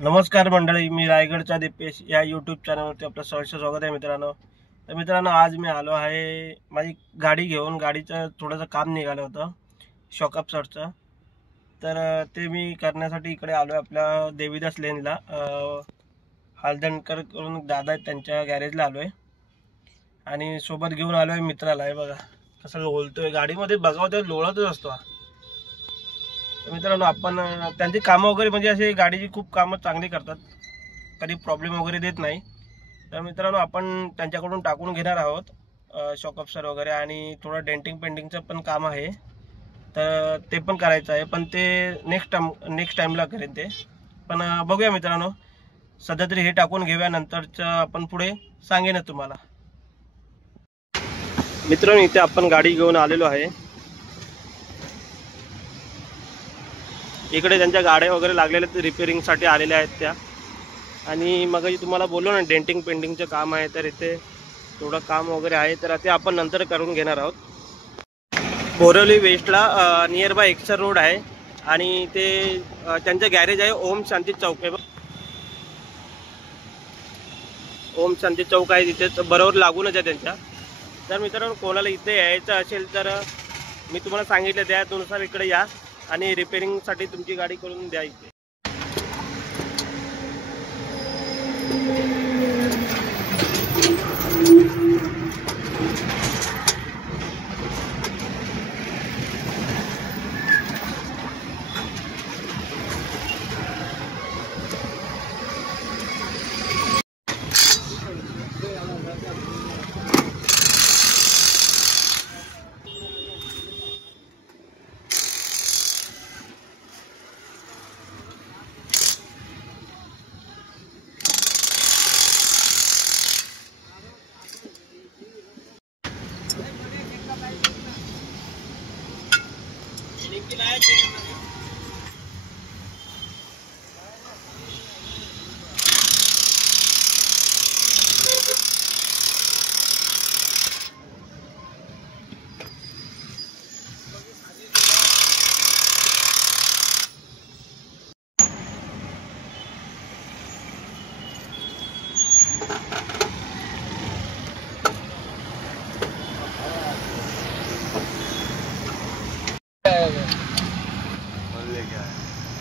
नमस्कार मंडळी, मी रायगडचा दीपेश या यूट्यूब चॅनलवरती आपलं सहर्ष स्वागत आहे मित्रांनो. तर मित्रांनो, आज मी आलो आहे माझी गाडी घेऊन. गाडीचं थोडंसं काम निघालं होतं शॉकअपसरचं, तर ते मी करण्यासाठी इकडे आलो आहे आपल्या देवीदास लेनला. हालदणकर करून दादा आहेत, त्यांच्या गॅरेजला आलो आहे आणि सोबत घेऊन आलो आहे मित्राला. आहे बघा कसं लोळतोय गाडीमध्ये, बघावं तर लोळतच असतो. तर मित्रांनो, आपण त्यांची कामं वगैरे म्हणजे असे गाडीची खूप कामं चांगली करतात, कधी प्रॉब्लेम वगैरे देत नाही. तर मित्रांनो, आपण त्यांच्याकडून टाकून घेणार आहोत शॉकअपसर वगैरे, आणि थोडं डेंटिंग पेंटिंगचं पण काम आहे, तर ते पण करायचं आहे. पण ते नेक्स्ट टाईमला करेन ते. पण बघूया मित्रांनो, सध्या तरी हे टाकून घेऊया, नंतरचं आपण पुढे सांगेनच तुम्हाला. मित्रांनो, इथे आपण गाडी घेऊन आलेलो आहे. इकडे त्यांच्या गाड्या वगैरे लागलेल्या रिपेअरिंगसाठी आलेल्या आहेत त्या. आणि मग तुम्हाला बोललो ना, डेंटिंग पेंटिंगचं काम आहे, तर इथे थोडं काम वगैरे आहे, तर ते आपण नंतर करून घेणार आहोत. बोरिवली वेस्टला नियर बाय एक्सर रोड आहे, आणि ते त्यांचं गॅरेज आहे ओम शांती चौक आहे. ओम शांती चौक आहे तिथेच, बरोबर लागूनच आहे त्यांच्या. तर मित्रांनो, कोणाला इथे यायचं असेल तर मी तुम्हाला सांगितलं त्यानुसार इकडे या आणि रिपेअरिंगसाठी तुमची गाडी करून द्या इथे.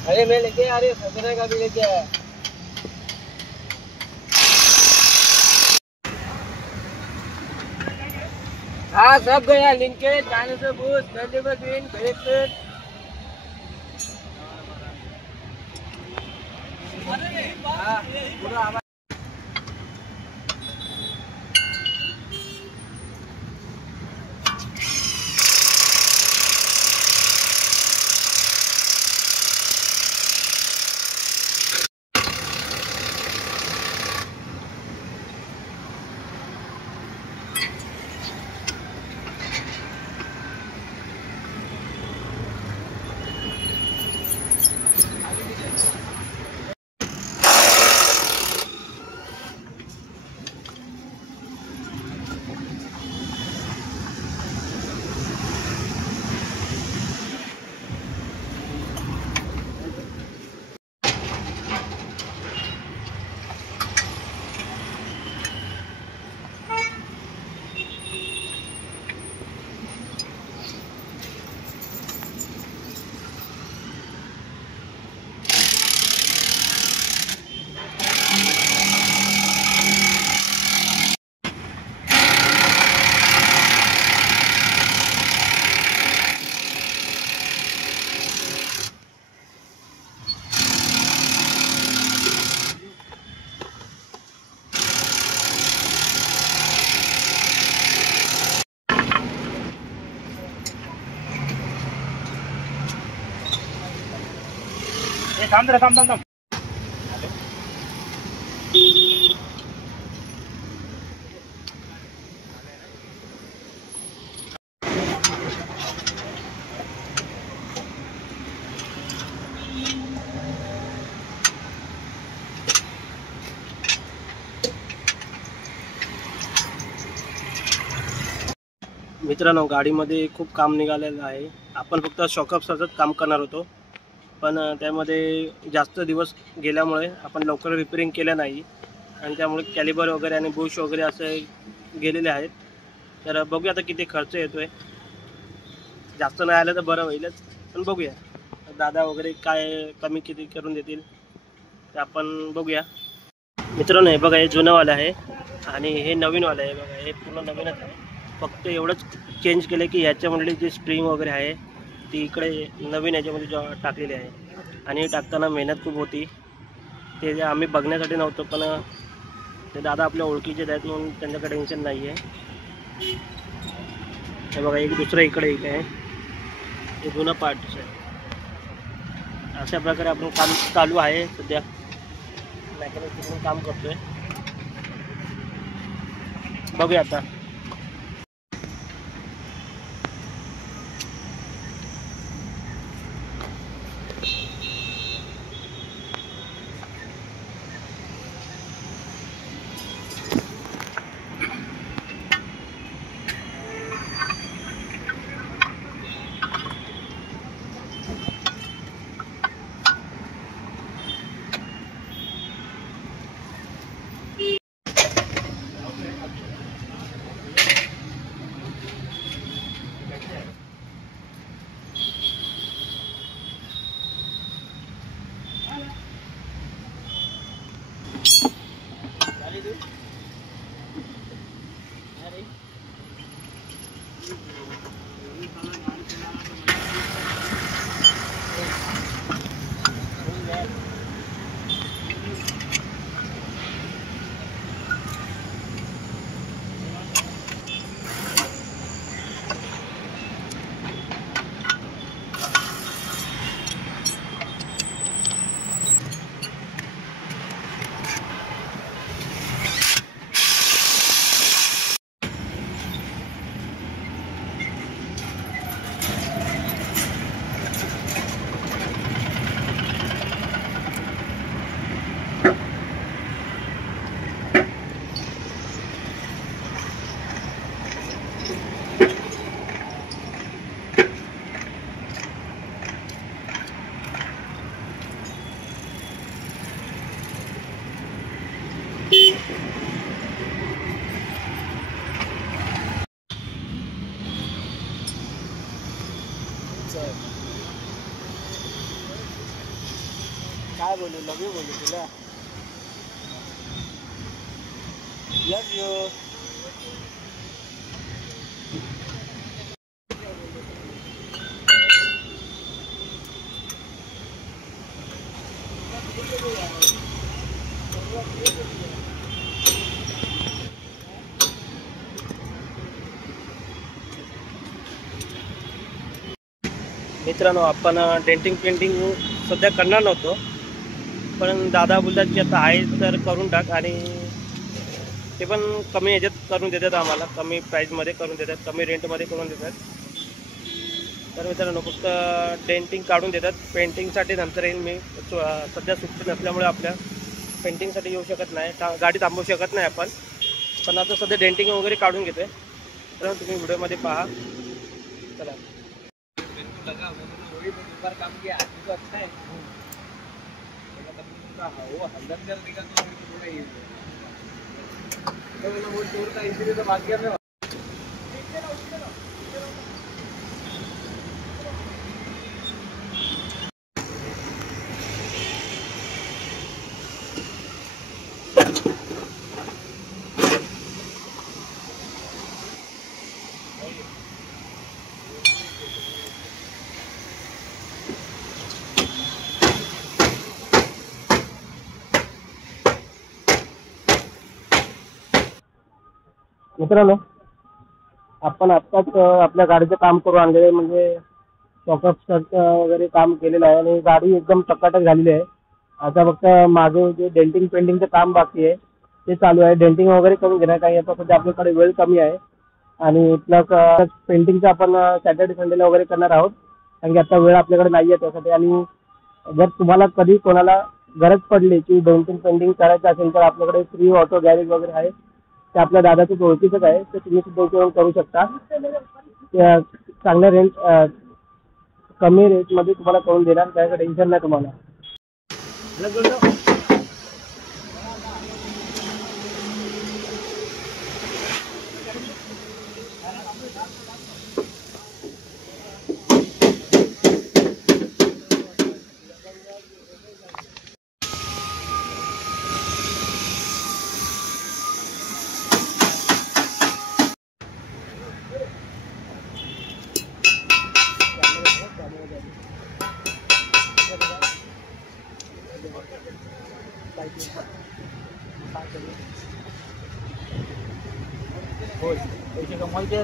अरे मैं लेके आ रही, सजने का भी लेके आया। हाँ, सब गया, लिंकेज, जाने से बूस्ट, वेजिटेबल ग्रीन, कलेक्टेड। हाँ, पूरा आवाज। थांब रे, थांब. मित्रांनो, गाडीमध्ये खूप काम निघालेलं आहे. आपण फक्त शॉकअपसरच काम करणार होतो, पण त्यामध्ये जास्त दिवस गेल्यामुळे आपण लवकर रिपेअरिंग केलं नाही आणि त्यामुळे कॅलिबर वगैरे आणि बुश वगैरे असे गेलेले आहेत. तर बघूया आता किती खर्च येतोय. जास्त नाही आलं तर बरं होईलच, पण बघूया दादा वगैरे काय कमी किती करून देतील ते आपण बघूया. मित्रांनो, हे बघा, हे जुनंवालं आहे आणि हे नवीनवालं आहे. बघा, हे पूर्ण नवीनच आहे. फक्त एवढंच चेंज केलं की ह्याच्यामधली जी स्प्रिंग वगैरे आहे ती इकडे नवीन ह्याच्यामध्ये टाकलेली आहे. आणि टाकताना मेहनत खूप होती, ते आम्ही बघण्यासाठी नव्हतो, पण ते दादा आपल्या ओळखीचे आहेत म्हणून त्यांच्याकडे टेन्शन नाही आहे. हे बघा, एक दुसरं इकडे एक आहे, हे जुनं पार्ट्स आहे. अशा प्रकारे आपण काम चालू आहे सध्या, मेकॅनिक तिकडून काम करतोय. बघूया आता. काय बोलू, लव यू बोलू तुला. लव यू. मित्रांनो, आपण डेंटिंग पेंटिंग सध्या करणार नव्हतो, पण दादा बोलतात की आता आहे तर करून टाक, आणि ते पण कमी ह्याच्यात करून देतात आम्हाला, कमी प्राईजमध्ये करून देतात, कमी रेंटमध्ये करून देतात. तर मित्रांनो, फक्त डेंटिंग काढून देतात. पेंटिंगसाठी नंतर येईल मी. सध्या सुट्टी नसल्यामुळे आपल्या पेंटिंगसाठी येऊ शकत नाही, गाडी थांबवू शकत नाही आपण. पण आता सध्या डेंटिंग वगैरे काढून घेतोय, तर तुम्ही व्हिडिओमध्ये पहा. चला. काम किया तो अच्छा है. वो अंदर निकल तो वो चोर का इसीलिए तो भाग गया मैं. मित्रांनो, आपण आत्ताच आपल्या गाडीचं काम करून आणलेलं, म्हणजे शॉकअप स्टर्ट वगैरे काम केलेलं आहे आणि गाडी एकदम टकाटक झालेली आहे. आता फक्त माझं जे डेंटिंग पेंटिंगचं काम बाकी आहे ते चालू आहे. डेंटिंग वगैरे करून घेणार, काही आता सध्या आपल्याकडे वेळ कमी आहे. आणि प्लस पेंटिंगचं आपण सॅटर्डे संडेला वगैरे करणार आहोत, कारण की आता वेळ आपल्याकडे नाही आहे त्यासाठी. आणि जर तुम्हाला कधी कोणाला गरज पडली की डेंटिंग पेंटिंग करायचं असेल तर आपल्याकडे फ्री ऑटो गॅरेज वगैरे आहे, ते आपल्या दादाचं ओळखीचंच आहे, तर तुम्ही सुद्धा इथे करू शकता. चांगल्या रेंट कमी रेटमध्ये तुम्हाला करून देणार, काय टेन्शन नाही तुम्हाला. पैसे कमवायचे.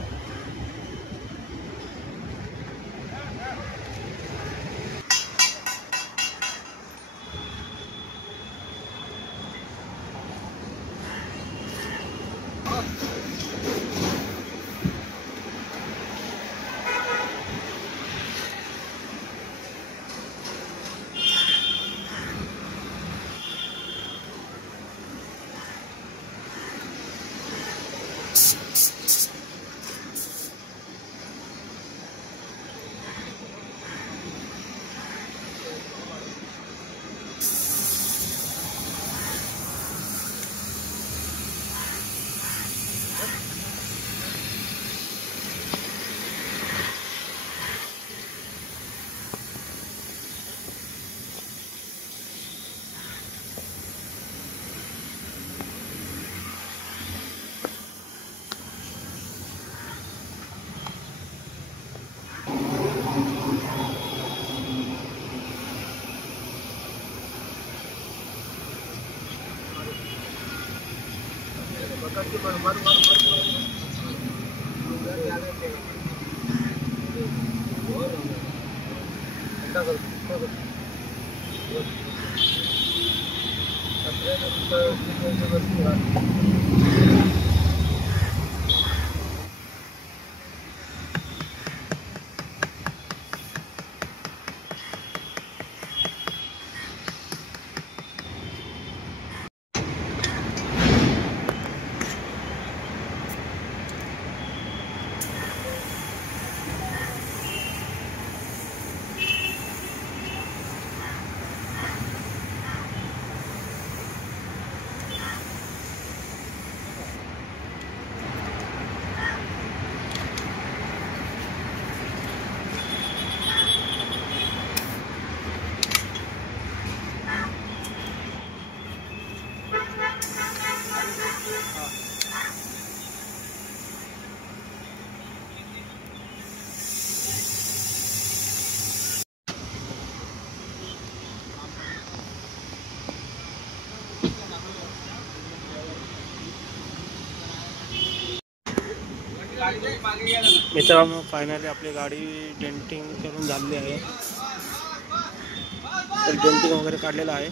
मित्रांनो, फायनली आपली गाडी डेंटिंग करून झालेली आहे. तर डेंटिंग वगैरे काढलेलं आहे.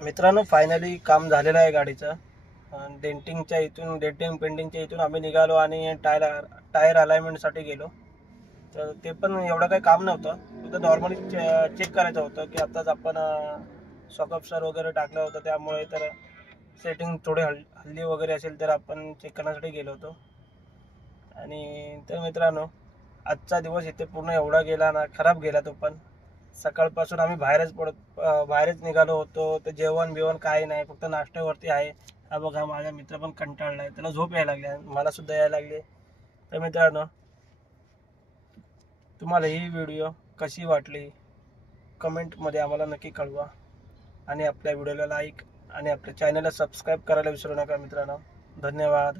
मित्रांनो, फायनली काम झालेलं आहे गाडीचं. डेंटिंगच्या इथून, डेंटिंग पेंटिंगच्या इथून आम्ही निघालो आणि टायर अलाइनमेंटसाठी गेलो. तर ते पण एवढं काही काम नव्हतं, फक्त नॉर्मली चेक करायचं होतं की आत्ताच आपण सॉकअपसर वगैरे टाकलं होतं, त्यामुळे तर सेटिंग थोडी हल्ली वगैरे असेल तर आपण चेक करण्यासाठी गेलो होतो. आणि तर मित्रांनो, आजचा दिवस इथे पूर्ण एवढा गेला ना, खराब गेला तो. पण सकाळपासून आम्ही बाहेरच निघालो होतो. तर जेवण बिवण काही नाही, फक्त नाश्त्यावरती आहे. हा बघा, माझा मित्र पण कंटाळला आहे, त्याला झोप यायला लागली, मला सुद्धा यायला लागली. तर मित्रांनो, तुम्हाला ही व्हिडिओ कशी वाटली कमेंटमध्ये आम्हाला नक्की कळवा. आणि आपल्या व्हिडिओला लाईक आणि आपल्या चॅनलला सबस्क्राईब करायला विसरू नका मित्रांनो. धन्यवाद.